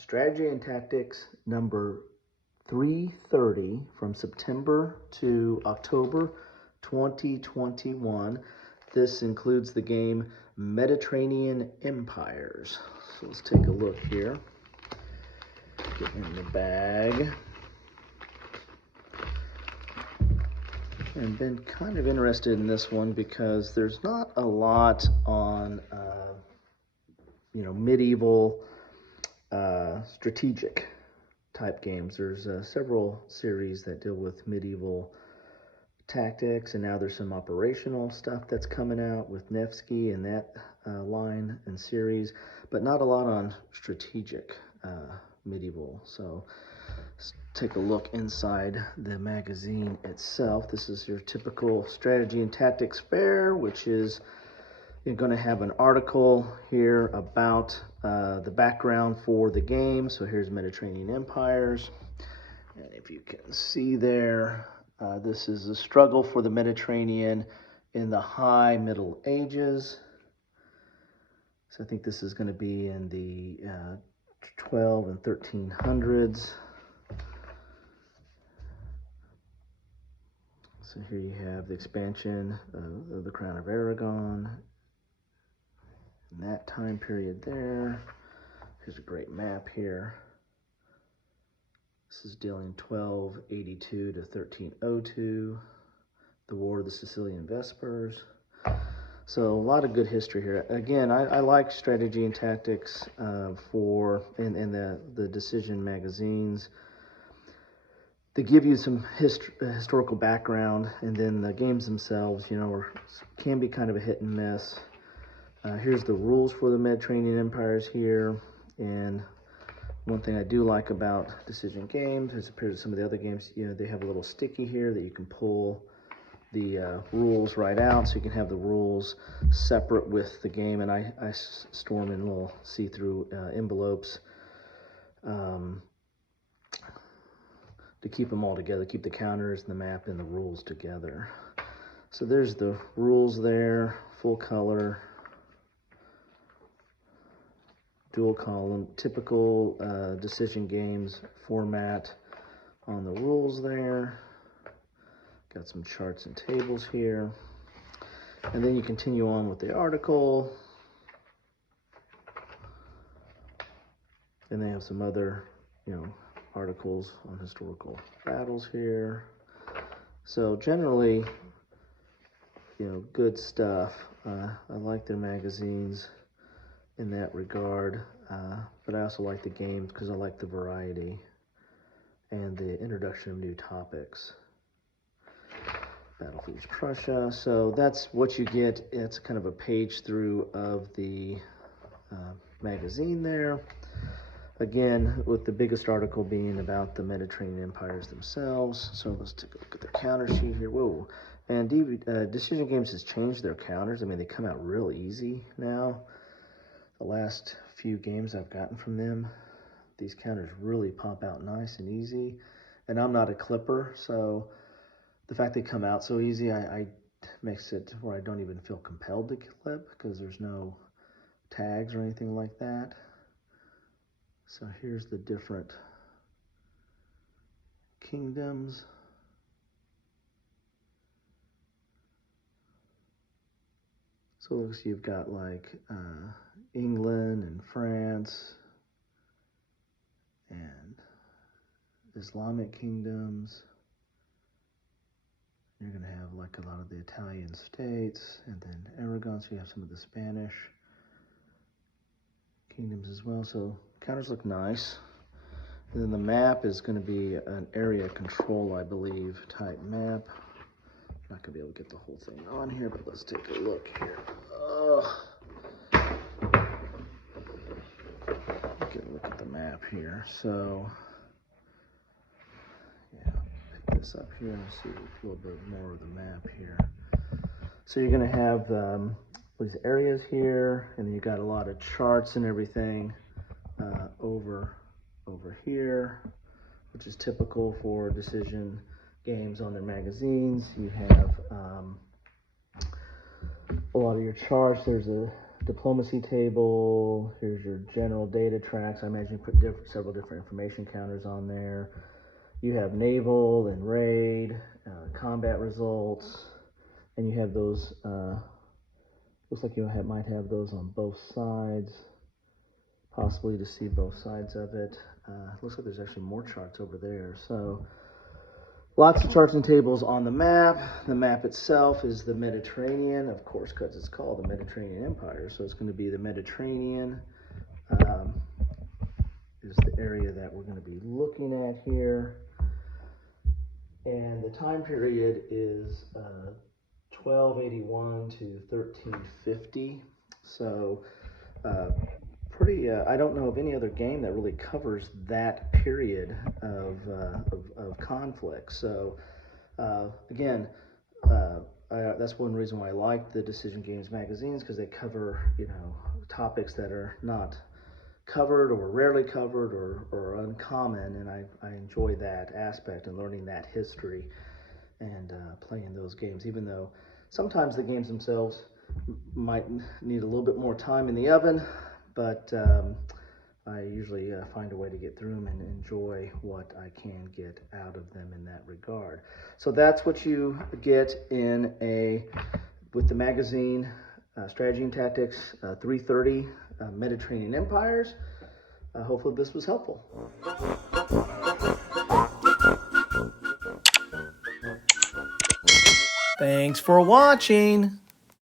Strategy and Tactics number 330 from September to October 2021. This includes the game Mediterranean Empires. So let's take a look here. Get in the bag. And been kind of interested in this one because there's not a lot on medieval strategic type games. There's several series that deal with medieval tactics, and now there's some operational stuff that's coming out with Nevsky and that line and series, but not a lot on strategic medieval. So let's take a look inside the magazine itself. This is your typical strategy and tactics fair, which is you're going to have an article here about the background for the game. So here's Mediterranean Empires. And if you can see there, this is a struggle for the Mediterranean in the High Middle Ages. So I think this is going to be in the 12 and 1300s. So here you have the expansion of the Crown of Aragon in that time period there. Here's a great map here. This is dealing 1282 to 1302, the War of the Sicilian Vespers. So a lot of good history here. Again, I like strategy and tactics in the Decision magazines. They give you some historical background, and then the games themselves, can be kind of a hit and miss. Here's the rules for the Mediterranean Empires here, and one thing I do like about Decision games, as compared to some of the other games, they have a little sticky here that you can pull the rules right out, so you can have the rules separate with the game, and I store them in little see-through envelopes to keep them all together, keep the counters and the map and the rules together. So there's the rules there, full color, dual column, typical Decision games format on the rules there. Got some charts and tables here. And then you continue on with the article. And they have some other, articles on historical battles here. So generally, good stuff. I like their magazines in that regard, but I also like the games because I like the variety and the introduction of new topics. Battle for East Prussia. So that's what you get. It's kind of a page through of the magazine there. Again, with the biggest article being about the Mediterranean empires themselves. So let's take a look at the counter sheet here. Whoa. And Decision Games has changed their counters. I mean, they come out real easy now. The last few games I've gotten from them, these counters really pop out nice and easy. And I'm not a clipper, so the fact they come out so easy, I makes it where I don't even feel compelled to clip because there's no tags or anything like that. So here's the different kingdoms. So it looks you've got like England and France and Islamic kingdoms. You're going to have like a lot of the Italian states, and then Aragon, so you have some of the Spanish kingdoms as well. So counters look nice. And then the map is going to be an area control, I believe, type map. I'm not going to be able to get the whole thing on here, but let's take a look here. Get a look at the map here. So, yeah, pick this up here and see a little bit more of the map here. So you're going to have these areas here, and then you got a lot of charts and everything over here, which is typical for Decision games on their magazines. You have a lot of your charts. There's a diplomacy table. Here's your general data tracks. I imagine you put several different information counters on there. You have naval and raid, combat results, and you have those. Looks like you might have those on both sides, possibly to see both sides of it. Looks like there's actually more charts over there. So lots of charts and tables on the map. The map itself is the Mediterranean, of course, because it's called the Mediterranean Empire. So it's going to be the Mediterranean is the area that we're going to be looking at here. And the time period is 1281 to 1350. So pretty, I don't know of any other game that really covers that period of conflict. So again, that's one reason why I like the Decision Games magazines, because they cover, topics that are not covered or rarely covered or uncommon, and I enjoy that aspect and learning that history and playing those games, even though sometimes the games themselves might need a little bit more time in the oven, but I usually find a way to get through them and enjoy what I can get out of them in that regard. So that's what you get with the magazine, Strategy and Tactics 330 Mediterranean Empires. Hopefully this was helpful. Thanks for watching.